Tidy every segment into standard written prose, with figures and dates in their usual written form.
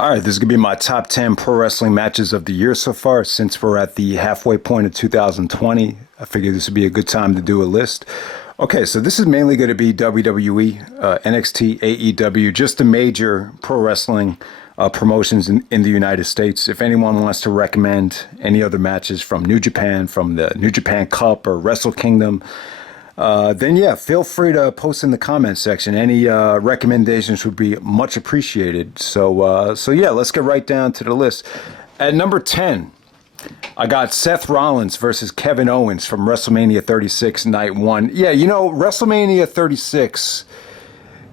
All right, this is going to be my top 10 pro wrestling matches of the year so far. Since we're at the halfway point of 2020, I figured this would be a good time to do a list. Okay, so this is mainly going to be WWE, NXT, AEW, just the major pro wrestling promotions in the United States. If anyone wants to recommend any other matches from New Japan, from the New Japan Cup or Wrestle Kingdom, then yeah, feel free to post in the comments section. Any recommendations would be much appreciated. So yeah, let's get right down to the list. At number 10, I got Seth Rollins versus Kevin Owens from WrestleMania 36, Night 1. Yeah, WrestleMania 36,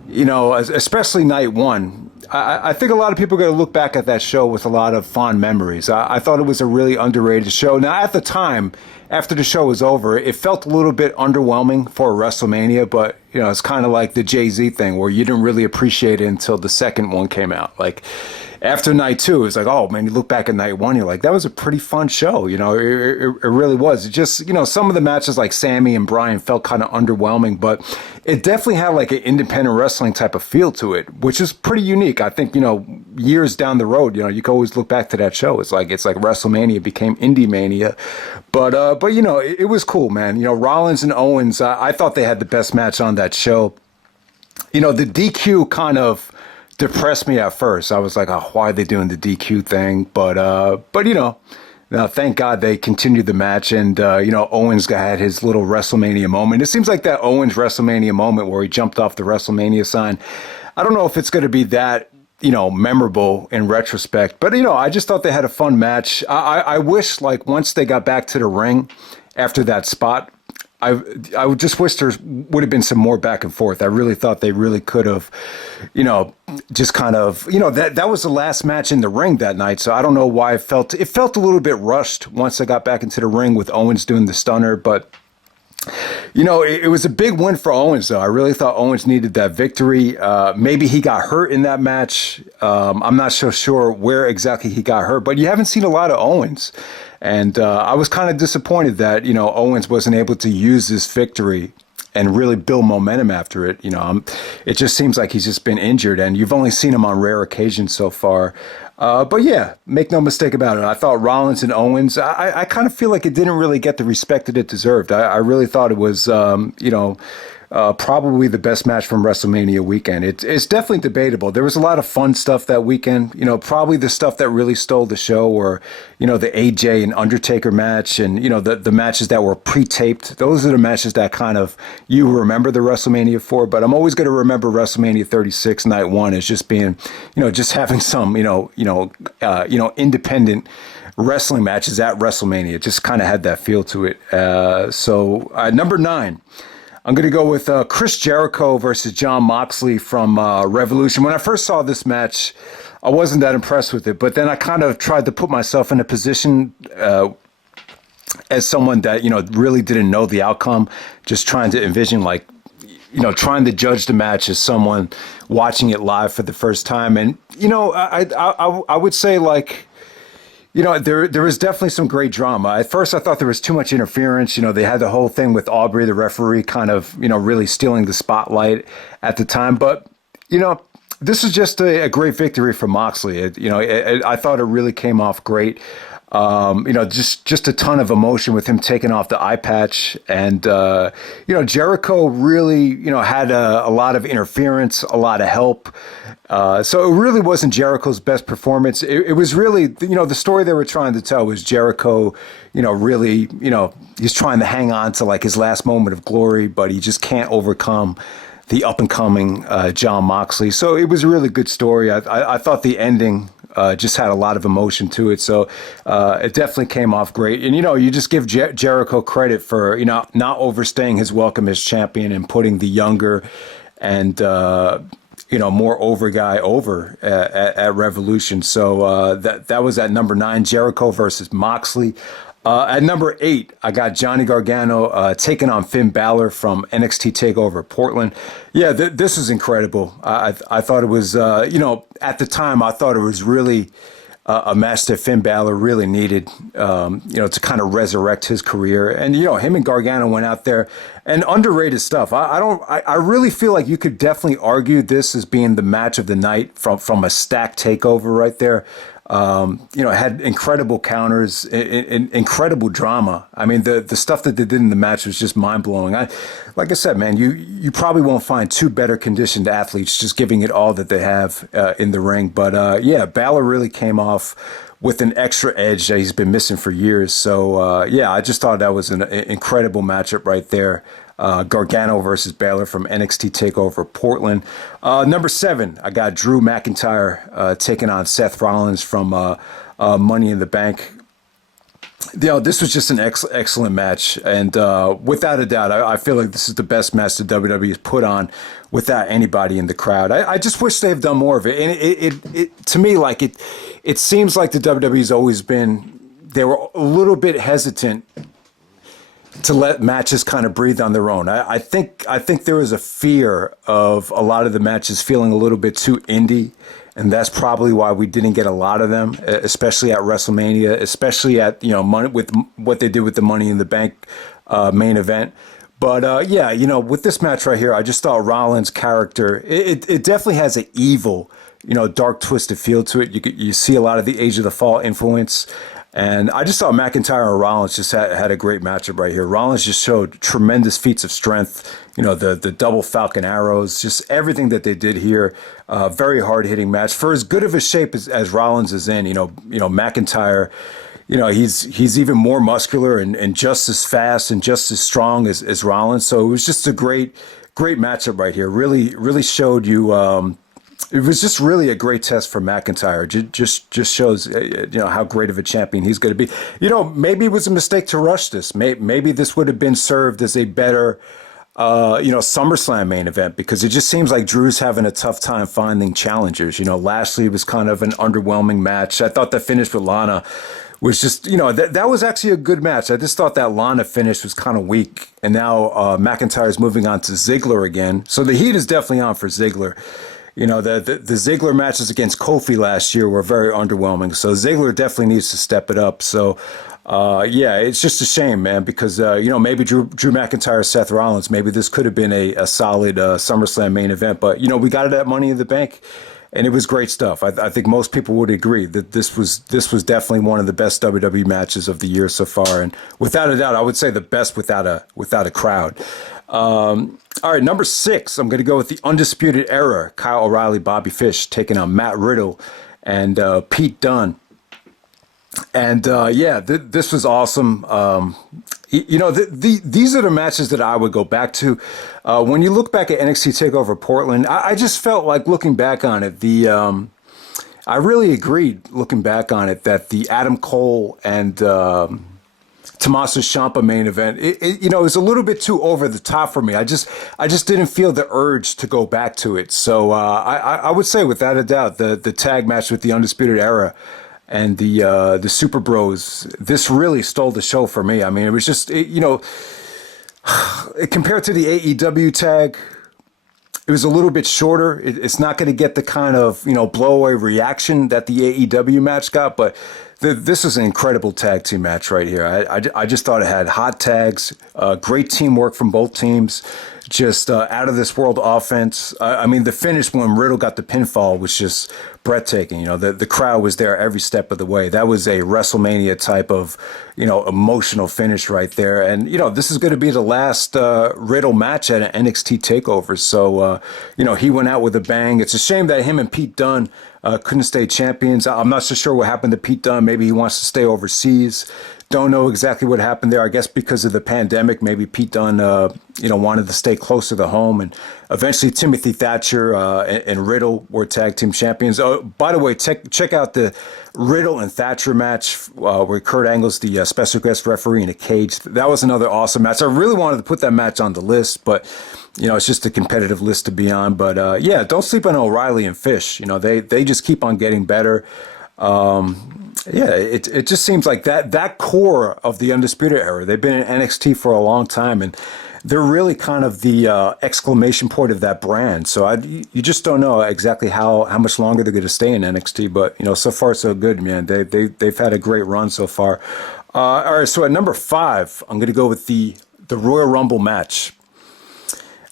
especially Night 1, I think a lot of people are going to look back at that show with a lot of fond memories. I thought it was a really underrated show. Now, at the time, after the show was over, it felt a little bit underwhelming for WrestleMania, but, it's kind of like the Jay-Z thing where you didn't really appreciate it until the second one came out. Like, after Night 2, it was like, oh, man, you look back at Night 1, you're like, that was a pretty fun show. It really was. It just, some of the matches like Sammy and Bryan felt kind of underwhelming, but it definitely had like an independent wrestling type of feel to it, which is pretty unique. I think, years down the road, you can always look back to that show. It's like WrestleMania became Indie Mania. But it was cool, man. Rollins and Owens, I thought they had the best match on that show. The DQ kind of depressed me at first. I was like, oh, why are they doing the DQ thing? But thank God they continued the match, and Owens had his little WrestleMania moment. It seems like that Owens WrestleMania moment where he jumped off the WrestleMania sign. I don't know if it's going to be that memorable in retrospect, but I just thought they had a fun match. I wish, like, once they got back to the ring after that spot, I would just wish there would have been some more back and forth. I really thought they really could have, just kind of, that was the last match in the ring that night. So I don't know why it felt a little bit rushed once I got back into the ring with Owens doing the stunner. But, it was a big win for Owens, though. I really thought Owens needed that victory. Maybe he got hurt in that match. I'm not so sure where exactly he got hurt, but you haven't seen a lot of Owens. And I was kind of disappointed that, Owens wasn't able to use this victory and really build momentum after it. It just seems like he's just been injured, and you've only seen him on rare occasions so far. But yeah, make no mistake about it. I thought Rollins and Owens, I kind of feel like it didn't really get the respect that it deserved. I really thought it was, probably the best match from WrestleMania weekend. It's definitely debatable. There was a lot of fun stuff that weekend. Probably the stuff that really stole the show were, the AJ and Undertaker match, and the matches that were pre-taped. Those are the matches that kind of you remember the WrestleMania for. But I'm always going to remember WrestleMania 36 Night 1 as just being, just having some, independent wrestling matches at WrestleMania. It just kind of had that feel to it. So number 9. I'm going to go with Chris Jericho versus Jon Moxley from Revolution. When I first saw this match, I wasn't that impressed with it, but then I kind of tried to put myself in a position as someone that, really didn't know the outcome, just trying to envision, like, trying to judge the match as someone watching it live for the first time. And, I would say, like, there was definitely some great drama. At first, I thought there was too much interference. They had the whole thing with Aubrey, the referee, kind of, really stealing the spotlight at the time. But, this is just a great victory for Moxley. I thought it really came off great. Just a ton of emotion with him taking off the eye patch. And, Jericho really, had a lot of interference, a lot of help. So it really wasn't Jericho's best performance. It was really, the story they were trying to tell was Jericho, really, he's trying to hang on to like his last moment of glory, but he just can't overcome the up and coming Jon Moxley. So it was a really good story. I thought the ending just had a lot of emotion to it. So it definitely came off great. And, you just give Jericho credit for, not overstaying his welcome as champion and putting the younger and, more over guy over at Revolution. So that was at number 9, Jericho versus Moxley. At number 8, I got Johnny Gargano taking on Finn Balor from NXT TakeOver Portland. Yeah, this is incredible. I thought it was, at the time, I thought it was really a match that Finn Balor really needed, to kind of resurrect his career. And, him and Gargano went out there and underrated stuff. I really feel like you could definitely argue this as being the match of the night from a stacked takeover right there. It had incredible counters, incredible drama. I mean, the stuff that they did in the match was just mind blowing. Like I said, man, you probably won't find two better conditioned athletes just giving it all that they have in the ring. But Balor really came off with an extra edge that he's been missing for years. So I just thought that was an incredible matchup right there. Gargano versus Balor from NXT TakeOver Portland. Number 7, I got Drew McIntyre taking on Seth Rollins from Money in the Bank. This was just an excellent match, and without a doubt, I feel like this is the best match the WWE has put on without anybody in the crowd. I just wish they've done more of it, and it to me, like it seems like the WWE's always been, they were a little bit hesitant to let matches kind of breathe on their own. I think there was a fear of a lot of the matches feeling a little bit too indie, and that's probably why we didn't get a lot of them, especially at WrestleMania, especially at money, with what they did with the Money in the Bank main event. But with this match right here, I just thought Rollins' character, it definitely has an evil, dark, twisted feel to it. You see a lot of the Age of the Fall influence. And I just thought McIntyre and Rollins just had a great matchup right here. Rollins just showed tremendous feats of strength, the double Falcon arrows, just everything that they did here. Very hard-hitting match. For as good of a shape as Rollins is in, McIntyre, he's even more muscular and just as fast and just as strong as Rollins. So it was just a great matchup right here. Really, really showed you. It was just really a great test for McIntyre. Just shows how great of a champion he's going to be. Maybe it was a mistake to rush this. Maybe this would have been served as a better SummerSlam main event, because it just seems like Drew's having a tough time finding challengers. Lashley was kind of an underwhelming match. I thought the finish with Lana was just, that was actually a good match. I just thought that Lana finish was kind of weak. And now McIntyre's moving on to Ziggler again. So the heat is definitely on for Ziggler. The Ziggler matches against Kofi last year were very underwhelming. So Ziggler definitely needs to step it up. So, it's just a shame, man, because, maybe Drew McIntyre, Seth Rollins, maybe this could have been a solid SummerSlam main event. But, we got it at Money in the Bank, and it was great stuff. I think most people would agree that this was definitely one of the best WWE matches of the year so far. And without a doubt, I would say the best without a crowd. All right, number 6, I'm going to go with the Undisputed Era. Kyle O'Reilly, Bobby Fish taking on Matt Riddle and Pete Dunne. And this was awesome. These are the matches that I would go back to. When you look back at NXT TakeOver Portland, I just felt like looking back on it, I really agreed looking back on it that the Adam Cole and Tommaso Ciampa main event, it was a little bit too over the top for me. I just didn't feel the urge to go back to it. So I would say without a doubt the tag match with the Undisputed Era and the Super Bros, this really stole the show for me. I mean, it was just compared to the AEW tag, it was a little bit shorter. It's not going to get the kind of blowaway reaction that the AEW match got, but this is an incredible tag team match right here. I just thought it had hot tags, great teamwork from both teams, just out of this world offense. I mean, the finish when Riddle got the pinfall was just breathtaking. The crowd was there every step of the way. That was a WrestleMania type of, emotional finish right there. And, this is going to be the last Riddle match at an NXT TakeOver. So, he went out with a bang. It's a shame that him and Pete Dunne couldn't stay champions. I'm not so sure what happened to Pete Dunne. Maybe he wants to stay overseas. Don't know exactly what happened there. I guess because of the pandemic, maybe Pete Dunne, wanted to stay closer to home. And eventually Timothy Thatcher and Riddle were tag team champions. Oh, by the way, check out the Riddle and Thatcher match where Kurt Angle's the special guest referee in a cage. That was another awesome match. I really wanted to put that match on the list, but it's just a competitive list to be on. But don't sleep on O'Reilly and Fish. They just keep on getting better. It just seems like that core of the Undisputed Era. They've been in NXT for a long time, and they're really kind of the exclamation point of that brand. So you just don't know exactly how much longer they're going to stay in NXT. But so far so good, man. They've had a great run so far. All right, so at number 5, I'm going to go with the Royal Rumble match.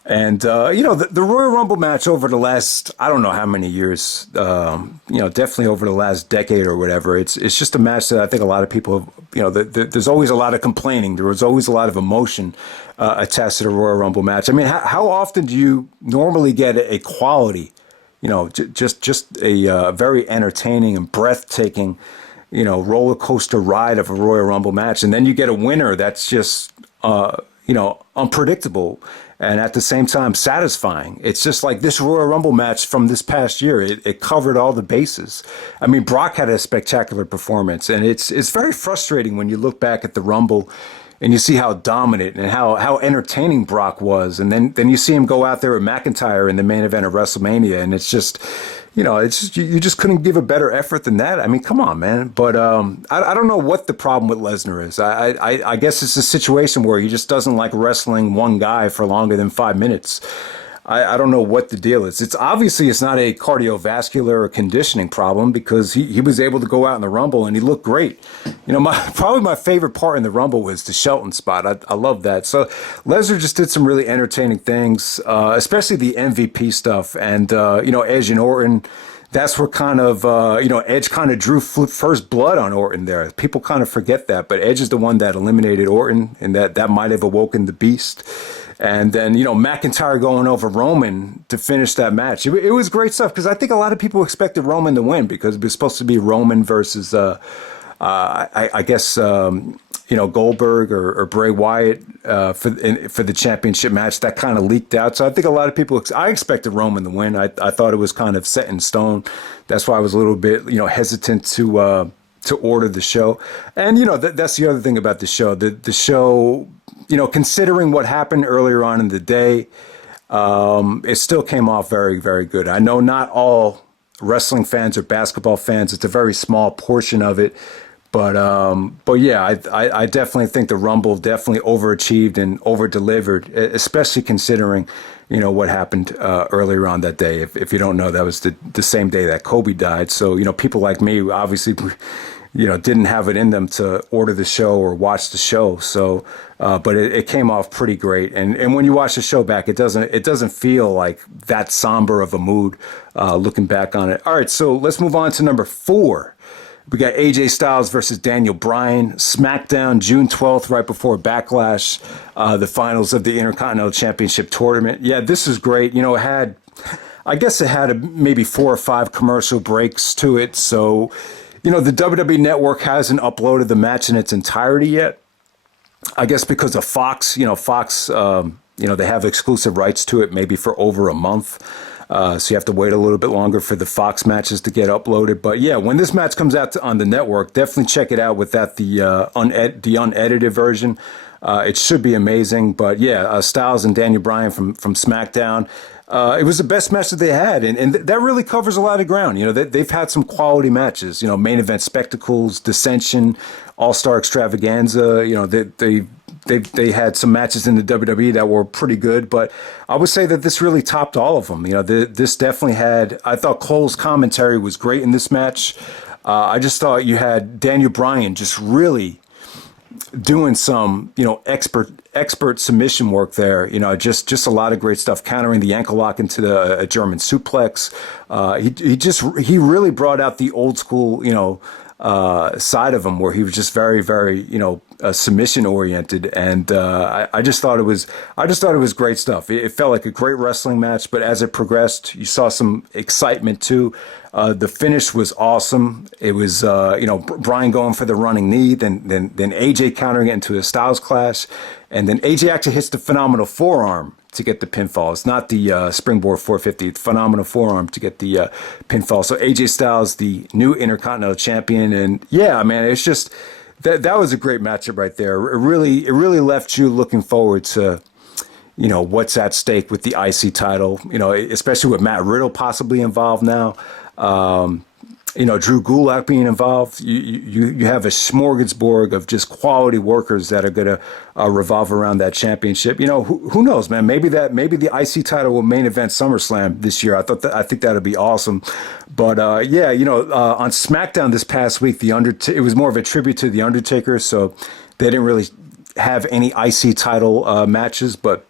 And, the Royal Rumble match over the last, I don't know how many years, definitely over the last decade or whatever. It's just a match that I think a lot of people, there's always a lot of complaining. There was always a lot of emotion attached to the Royal Rumble match. I mean, how often do you normally get a quality, just a very entertaining and breathtaking, roller coaster ride of a Royal Rumble match. And then you get a winner that's just, unpredictable and at the same time satisfying. It's just like this Royal Rumble match from this past year. It covered all the bases. I mean, Brock had a spectacular performance, and it's very frustrating when you look back at the Rumble and you see how dominant and how entertaining Brock was. And then you see him go out there with McIntyre in the main event of WrestleMania, and it's just, you just couldn't give a better effort than that. I mean, come on, man. But I don't know what the problem with Lesnar is. I guess it's a situation where he just doesn't like wrestling one guy for longer than 5 minutes. I don't know what the deal is. It's not a cardiovascular or conditioning problem, because he was able to go out in the Rumble and he looked great. Probably my favorite part in the Rumble was the Shelton spot. I love that. So Lesnar just did some really entertaining things, especially the MVP stuff. And, Edge and Orton, that's where kind of, Edge kind of drew first blood on Orton there. People kind of forget that, but Edge is the one that eliminated Orton, and that might have awoken the beast. And then, McIntyre going over Roman to finish that match. It was great stuff, because I think a lot of people expected Roman to win, because it was supposed to be Roman versus, I guess, Goldberg or Bray Wyatt for the championship match. That kind of leaked out. So I think a lot of people, I expected Roman to win. I thought it was kind of set in stone. That's why I was a little bit, hesitant to order the show. And, that's the other thing about the show. The show, considering what happened earlier on in the day, it still came off very, very good. I know not all wrestling fans or basketball fans. It's a very small portion of it. But yeah, I definitely think the Rumble definitely overachieved and over-delivered, especially considering, what happened earlier on that day. If you don't know, that was the same day that Kobe died. So, people like me obviously, didn't have it in them to order the show or watch the show. So, but it came off pretty great. And when you watch the show back, it doesn't feel like that somber of a mood looking back on it. All right, so let's move on to number 4. We got AJ Styles versus Daniel Bryan, SmackDown, June 12th, right before Backlash, the finals of the Intercontinental Championship Tournament. Yeah, this is great. It had maybe 4 or 5 commercial breaks to it. So, the WWE Network hasn't uploaded the match in its entirety yet. I guess because of Fox, Fox, they have exclusive rights to it maybe for over a month. So you have to wait a little bit longer for the Fox matches to get uploaded. But yeah, when this match comes out on the network, definitely check it out with the unedited version. It should be amazing. But yeah, Styles and Daniel Bryan from SmackDown. It was the best match that they had, and that really covers a lot of ground. They've had some quality matches. Main event spectacles, Dissension, All-Star Extravaganza. They had some matches in the WWE that were pretty good, but I would say that this really topped all of them. This definitely had. I thought Cole's commentary was great in this match. I just thought you had Daniel Bryan just really doing some, expert submission work there. Just a lot of great stuff, countering the ankle lock into a German suplex. He really brought out the old school, side of him, where he was just very, very, submission oriented. And I just thought it was great stuff. It felt like a great wrestling match, but as it progressed, you saw some excitement too. The finish was awesome. It was, Bryan going for the running knee, then AJ countering it into a Styles clash. And then AJ actually hits the phenomenal forearm to get the pinfall. It's not the springboard 450, it's phenomenal forearm to get the pinfall. So AJ Styles, the new Intercontinental Champion. And yeah, man, it's just, that was a great matchup right there. It really left you looking forward to, what's at stake with the IC title, especially with Matt Riddle possibly involved now. Drew Gulak being involved. You have a smorgasbord of just quality workers that are going to revolve around that championship. Who knows, man? Maybe the IC title will main event SummerSlam this year. I think that'd be awesome. But on SmackDown this past week, it was more of a tribute to the Undertaker, so they didn't really have any IC title matches. But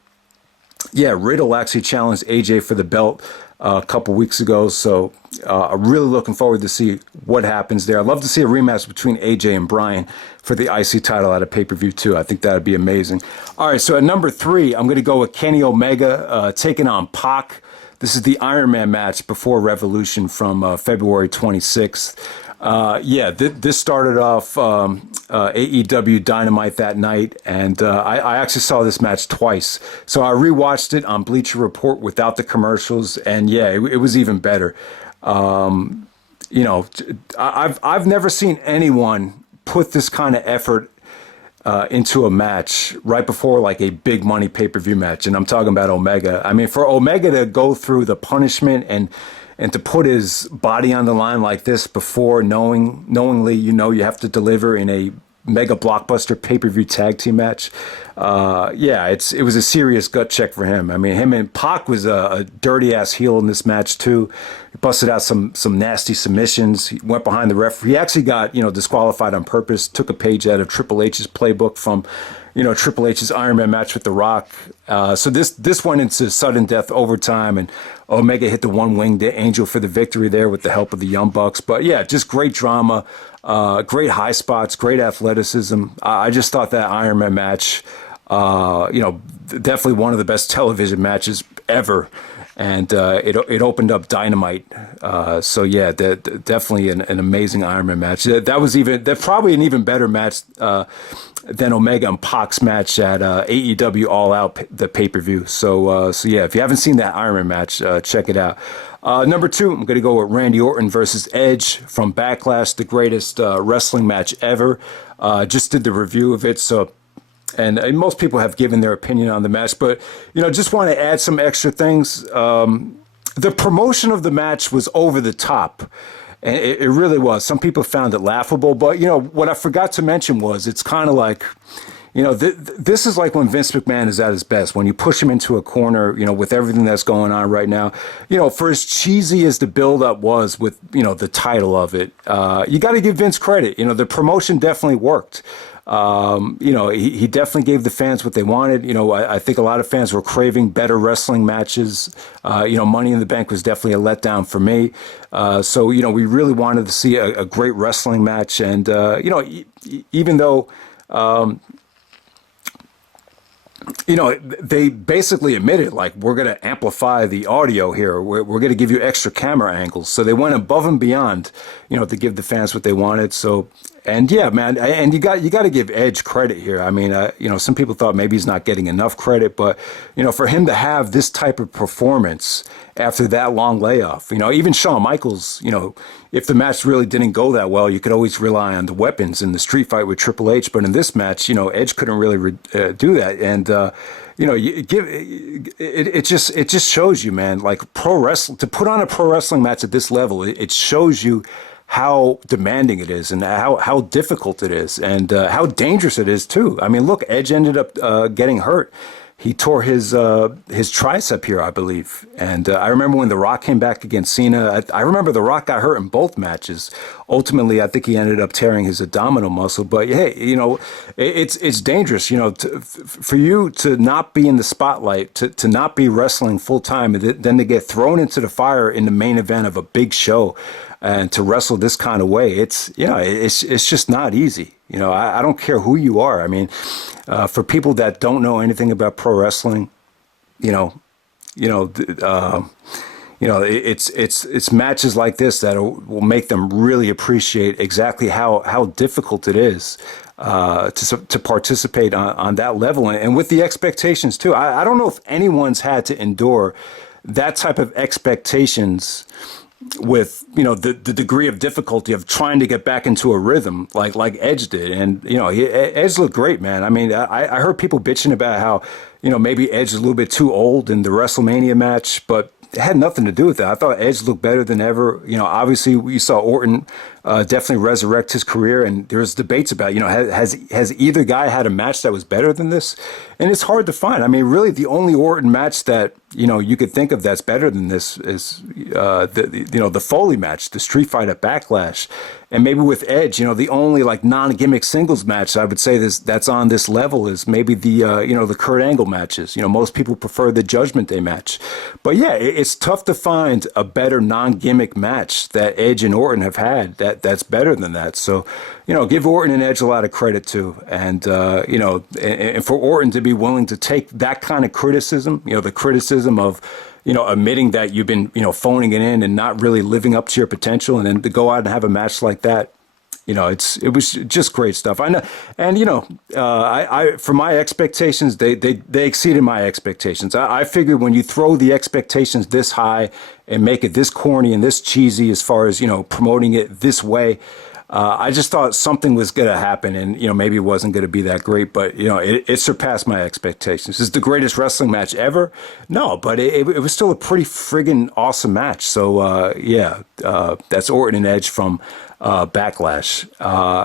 yeah, Riddle actually challenged AJ for the belt a couple weeks ago, so I'm really looking forward to see what happens there. I'd love to see a rematch between AJ and Bryan for the IC title at a pay-per-view too. I think that would be amazing. All right, so at number 3, I'm going to go with Kenny Omega taking on Pac. This is the Iron Man match before Revolution from February 26th. This started off AEW Dynamite that night, and I actually saw this match twice. So I rewatched it on Bleacher Report without the commercials, and it was even better. I've never seen anyone put this kind of effort into a match right before like a big money pay-per-view match, and I'm talking about Omega. I mean, for Omega to go through the punishment and to put his body on the line like this before knowingly, you have to deliver in a mega blockbuster pay-per-view tag team match. It was a serious gut check for him. I mean, him and Pac was a dirty ass heel in this match too. He busted out some nasty submissions. He went behind the ref. He actually got disqualified on purpose. Took a page out of Triple H's playbook from Triple H's Iron Man match with The Rock. So this went into sudden death overtime, and Omega hit the one-winged angel for the victory there with the help of the Young Bucks. But yeah, just great drama, great high spots, great athleticism. I just thought that Iron Man match, definitely one of the best television matches ever. And it opened up Dynamite. Definitely an amazing Iron Man match. That's probably an even better match than Omega and Pac's match at AEW All Out, the pay-per-view. So if you haven't seen that Iron Man match, check it out. Number 2, I'm going to go with Randy Orton versus Edge from Backlash, the greatest wrestling match ever. Just did the review of it, and most people have given their opinion on the match, but just want to add some extra things. The promotion of the match was over the top, and it really was. Some people found it laughable, but what I forgot to mention was it's kind of like, this is like when Vince McMahon is at his best, when you push him into a corner, with everything that's going on right now. For as cheesy as the build-up was with the title of it, you got to give Vince credit. The promotion definitely worked. He definitely gave the fans what they wanted. I think a lot of fans were craving better wrestling matches. Money in the Bank was definitely a letdown for me. We really wanted to see a great wrestling match. And, even though, they basically admitted, like, we're going to amplify the audio here. We're going to give you extra camera angles. So they went above and beyond, to give the fans what they wanted. So, and yeah, man, and you got to give Edge credit here. I mean, some people thought maybe he's not getting enough credit, but, for him to have this type of performance after that long layoff, even Shawn Michaels, if the match really didn't go that well, you could always rely on the weapons in the street fight with Triple H. But in this match, Edge couldn't really do that. And, it just shows you, man, like pro wrestling, to put on a pro wrestling match at this level, it shows you how demanding it is and how difficult it is and how dangerous it is too. I mean, look, Edge ended up getting hurt. He tore his tricep here, I believe. And I remember when The Rock came back against Cena. I remember The Rock got hurt in both matches. Ultimately, I think he ended up tearing his abdominal muscle. But hey, it's dangerous. For you to not be in the spotlight, to not be wrestling full time, and then to get thrown into the fire in the main event of a big show, and to wrestle this kind of way, it's just not easy. I don't care who you are. I mean, for people that don't know anything about pro wrestling, it's matches like this that will make them really appreciate exactly how difficult it is to participate on that level, and with the expectations too. I don't know if anyone's had to endure that type of expectations with the degree of difficulty of trying to get back into a rhythm like Edge did. And Edge looked great, man. I mean, I heard people bitching about how maybe Edge is a little bit too old in the WrestleMania match, but it had nothing to do with that. I thought Edge looked better than ever. Obviously we saw Orton definitely resurrect his career, and there's debates about, has either guy had a match that was better than this? And it's hard to find. I mean, really, the only Orton match that you could think of that's better than this is the Foley match, the Street Fight at Backlash, and maybe with Edge, the only like non-gimmick singles match I would say that's on this level is maybe the Kurt Angle matches. Most people prefer the Judgment Day match, but yeah, it's tough to find a better non-gimmick match that Edge and Orton have had that's better than that. So, give Orton and Edge a lot of credit too, and and for Orton to be willing to take that kind of criticism, the criticism of admitting that you've been phoning it in and not really living up to your potential, and then to go out and have a match like that. It was just great stuff. I know, and I for my expectations, they exceeded my expectations. I figured when you throw the expectations this high and make it this corny and this cheesy as far as promoting it this way, I just thought something was going to happen, and maybe it wasn't going to be that great, but it surpassed my expectations. Is it the greatest wrestling match ever? No, but it was still a pretty friggin' awesome match. So that's Orton and Edge from Backlash.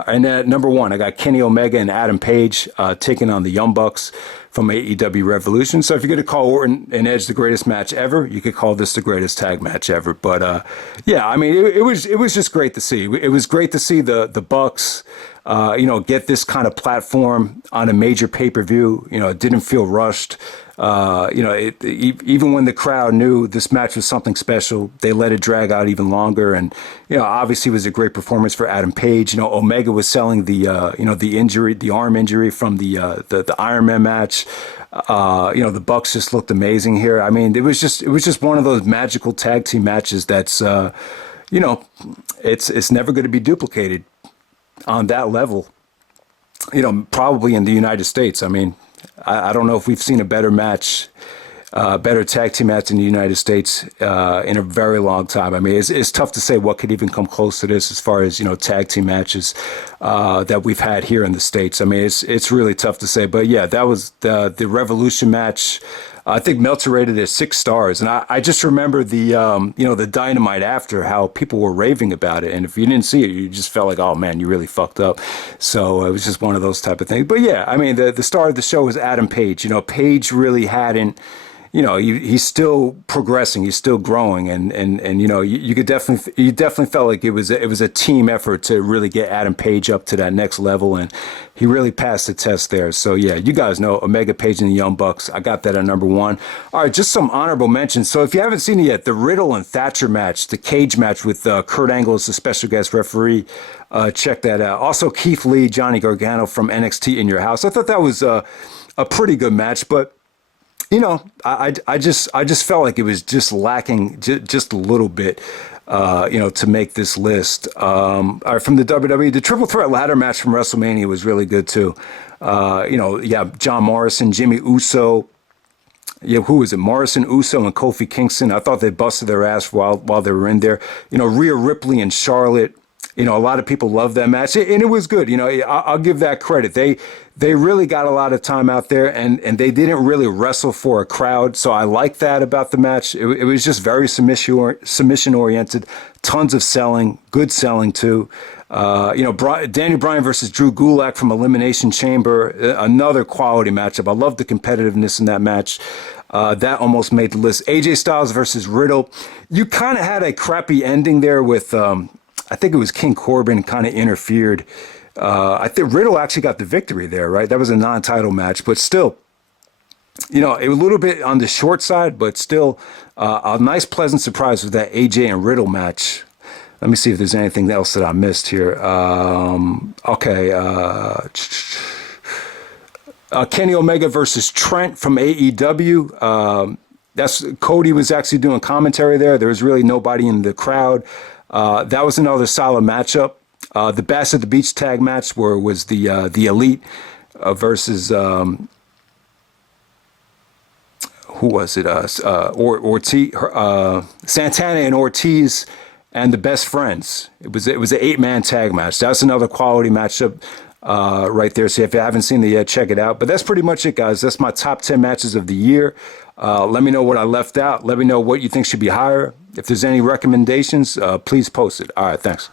And at number 1, I got Kenny Omega and Adam Page taking on the Young Bucks from AEW Revolution. So if you're going to call Orton and Edge the greatest match ever, you could call this the greatest tag match ever. But I mean, it was just great to see. It was great to see the Bucks, get this kind of platform on a major pay-per-view. It didn't feel rushed. Even when the crowd knew this match was something special, they let it drag out even longer. And, obviously it was a great performance for Adam Page. Omega was selling the injury, the arm injury from the Iron Man match. The Bucks just looked amazing here. I mean, it was just one of those magical tag team matches that's, it's never going to be duplicated on that level, probably in the United States. I mean, I don't know if we've seen a better match, better tag team match in the United States in a very long time. I mean, it's tough to say what could even come close to this as far as tag team matches that we've had here in the States. I mean, it's really tough to say. But yeah, that was the Revolution match. I think Meltzer rated it 6 stars, and I just remember the Dynamite after, how people were raving about it, and if you didn't see it, you just felt like, oh man, you really fucked up. So it was just one of those type of things. But yeah, I mean, the star of the show was Adam Page. Page really hadn't. He's still progressing, he's still growing, and you definitely felt like it was a team effort to really get Adam Page up to that next level, and he really passed the test there. So yeah, you guys know Omega, Page, and the Young Bucks. I got that at number 1. All right, just some honorable mentions. So if you haven't seen it yet, the Riddle and Thatcher match, the cage match with Kurt Angle as the special guest referee. Check that out. Also, Keith Lee, Johnny Gargano from NXT In Your House. I thought that was a pretty good match, but I just felt like it was just lacking just a little bit, to make this list. All right, from the WWE, the Triple Threat Ladder match from WrestleMania was really good too. John Morrison, Jimmy Uso. Yeah, who was it? Morrison, Uso, and Kofi Kingston. I thought they busted their ass while they were in there. Rhea Ripley and Charlotte. A lot of people love that match, and it was good. I'll give that credit. They really got a lot of time out there, and they didn't really wrestle for a crowd. So I like that about the match. It was just very submission oriented, tons of selling, good selling too. Daniel Bryan versus Drew Gulak from Elimination Chamber, another quality matchup. I love the competitiveness in that match. That almost made the list. AJ Styles versus Riddle. You kind of had a crappy ending there with. I think it was King Corbin kind of interfered. I think Riddle actually got the victory there, right? That was a non-title match, but still, it was a little bit on the short side, but still a nice, pleasant surprise with that AJ and Riddle match. Let me see if there's anything else that I missed here. Kenny Omega versus Trent from AEW. That's Cody was actually doing commentary there. There was really nobody in the crowd. That was another solid matchup. The Bash at the Beach tag match was the Elite versus who was it? Ortiz, Santana and Ortiz, and the Best Friends. It was an 8-man tag match. That's another quality matchup right there. So if you haven't seen it yet, check it out. But that's pretty much it, guys. That's my top 10 matches of the year. Let me know what I left out. Let me know what you think should be higher. If there's any recommendations, please post it. All right, thanks.